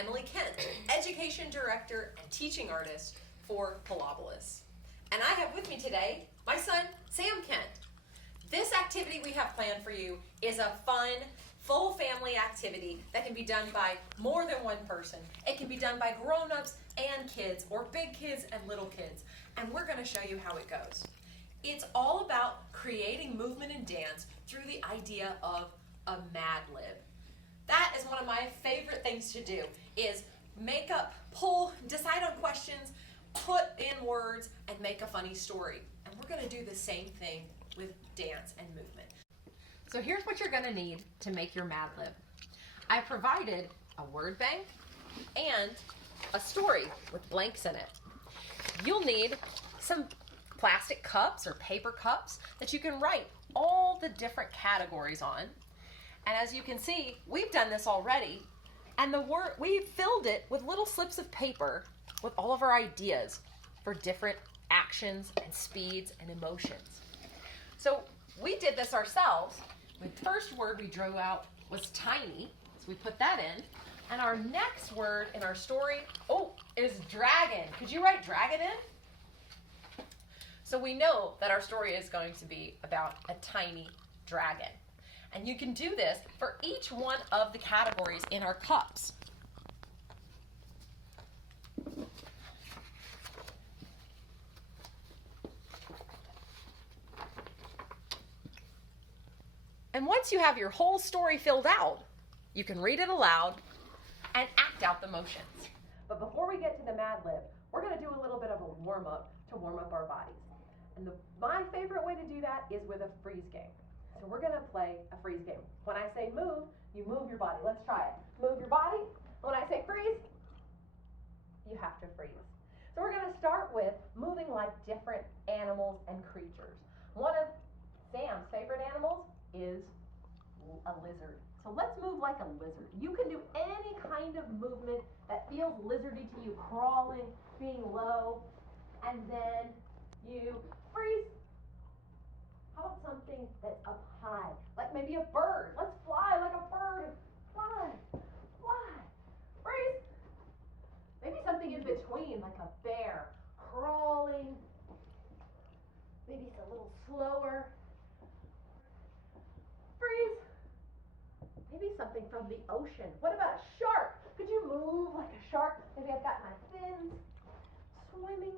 Emily Kent, Education Director and Teaching Artist for Pilobolus. And I have with me today my son, Sam Kent. This activity we have planned for you is a fun, full family activity that can be done by more than one person. It can be done by grown-ups and kids, or big kids and little kids. And we're going to show you how it goes. It's all about creating movement and dance through the idea of a MadLib. That is one of my favorite things to do, is make up, pull, decide on questions, put in words, and make a funny story. And we're going to do the same thing with dance and movement. So here's what you're going to need to make your MadLib. I provided a word bank and a story with blanks in it. You'll need some plastic cups or paper cups that you can write all the different categories on. And as you can see, we've done this already, and we've filled it with little slips of paper with all of our ideas for different actions and speeds and emotions. So we did this ourselves. The first word we drew out was tiny, so we put that in. And our next word in our story, is dragon. Could you write dragon in? So we know that our story is going to be about a tiny dragon. And you can do this for each one of the categories in our cups. And once you have your whole story filled out, you can read it aloud and act out the motions. But before we get to the MadLib, we're going to do a little bit of a warm-up to warm up our bodies. And my favorite way to do that is with a freeze game. So we're going to play a freeze game. When I say move, you move your body. Let's try it. Move your body. When I say freeze, you have to freeze. So we're going to start with moving like different animals and creatures. One of Sam's favorite animals is a lizard. So let's move like a lizard. You can do any kind of movement that feels lizardy to you, crawling, being low, and then you freeze. How about something that's up high, like maybe a bird? Let's fly like a bird. Fly, fly, freeze. Maybe something in between, like a bear, crawling. Maybe it's a little slower. Freeze. Maybe something from the ocean. What about a shark? Could you move like a shark? Maybe I've got my fins swimming.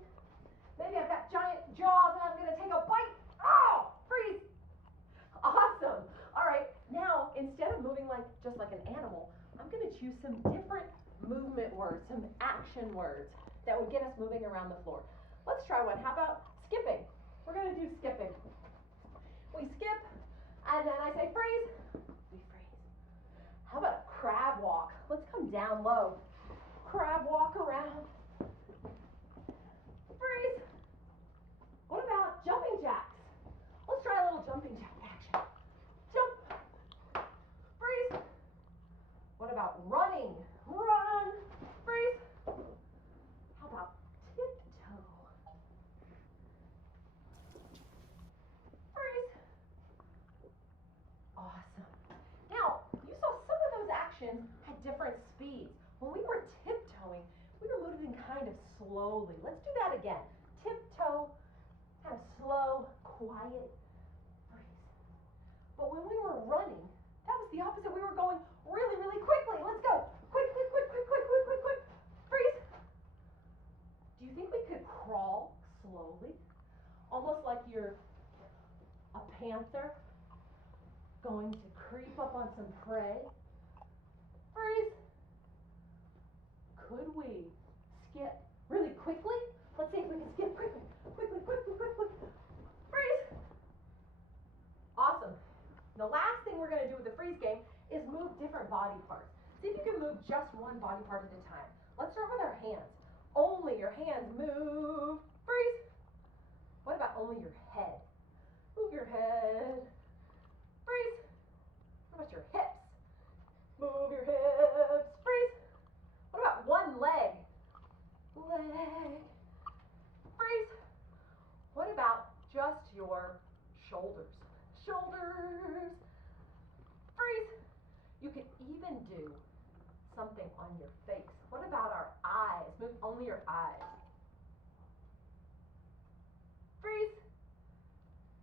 Maybe I've got giant jaws and I'm going to take a bite. Oh, freeze. Awesome. All right, now instead of moving just like an animal, I'm going to choose some different movement words, some action words that would get us moving around the floor. Let's try one. How about skipping? We're going to do skipping. We skip, and then I say freeze, we freeze. How about a crab walk? Let's come down low. Crab walk around. Freeze. What about jumping jacks? Let's try a little jumping jack action. Jump. Freeze. What about running? Run. Freeze. How about tiptoe? Freeze. Awesome. Now, you saw some of those actions had different speeds. When we were tiptoeing, we were moving kind of slowly. Let's do that again. Tiptoe, kind of slow, quiet, freeze. But when we were running, that was the opposite. We were going really, really quickly. Let's go. Quick, quick, quick, quick, quick, quick, quick, quick. Freeze. Do you think we could crawl slowly? Almost like you're a panther going to creep up on some prey. Freeze. Could we skip really quickly? Let's see if we can skip quickly. Quickly, quickly, quickly. Freeze. Awesome. The last thing we're going to do with the freeze game is move different body parts. See if you can move just one body part at a time. Let's start with our hands. Only your hands move. Freeze. What about only your head? Move your head. Freeze. What about your hips? Move your hips. Freeze. What about one leg? Leg. Freeze. What about just your shoulders? Shoulders. Freeze. You can even do something on your face. What about our eyes? Move only your eyes. Freeze.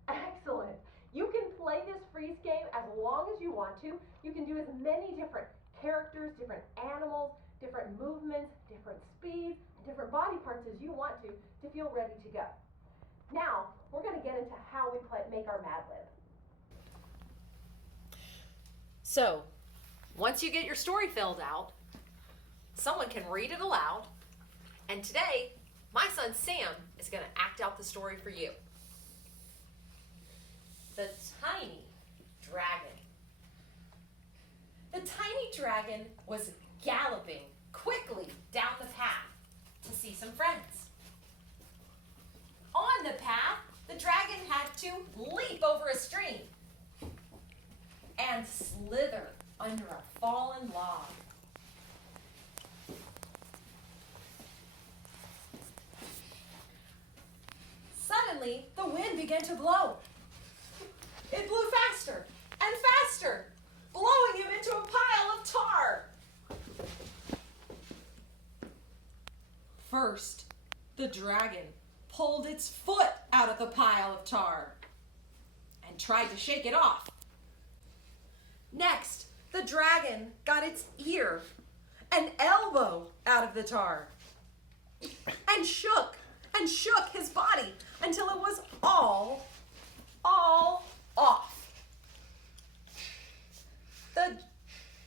Excellent. You can play this freeze game as long as you want to. You can do as many different characters, different animals, different movements, different speeds, different body parts as you want to feel ready to go. Now, we're going to get into how we make our MadLib. So, once you get your story filled out, someone can read it aloud. And today, my son Sam is going to act out the story for you. The tiny dragon. The tiny dragon was galloping quickly down the path to see some friends. On the path, the dragon had to leap over a stream and slither under a fallen log. Suddenly, the wind began to blow. It blew faster and faster, blowing him into a pile of tar. First, the dragon pulled its foot out of the pile of tar and tried to shake it off. Next, the dragon got its ear and elbow out of the tar and shook his body until it was all off. The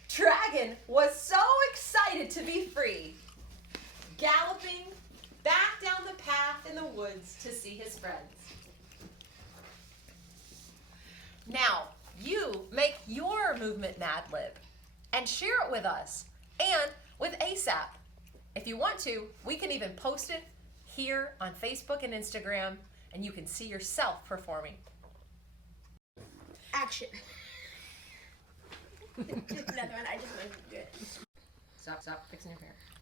dragon was so excited to be free, galloping back down the path in the woods to see his friends. Now, you make your movement MadLib and share it with us and with ASAP. If you want to, we can even post it here on Facebook and Instagram, and you can see yourself performing. Action. Another one, I just wanted to do it. Stop fixing your hair.